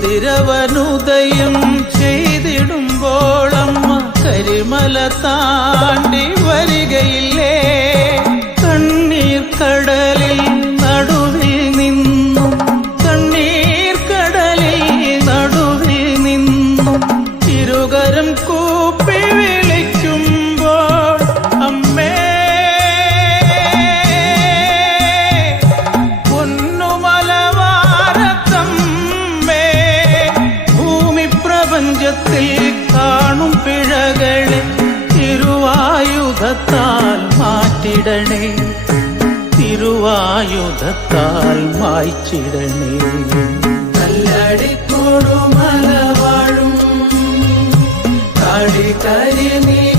കതിരവനുദയം ചെയ്തിടുമ്പോളമ്മ കരിമല താണ്ടി വരികയില്ലേ? കണ്ണീർ കടലിൽ നടുവിൽ നിന്നും. കണ്ണീർ കടലിൽ നടുവിൽ നിന്നും. തിരുകരം കൂപ്പി പ്രപഞ്ചത്തിൽ കാണും പിഴകളെ തിരുവായുധത്താൽ മാറ്റിടണേ. തിരുവായുധത്താൽ മായ്ച്ചിടണേ. കല്ലടിക്കോടുമലവാഴും കാടി കരിനീയാണമ്മ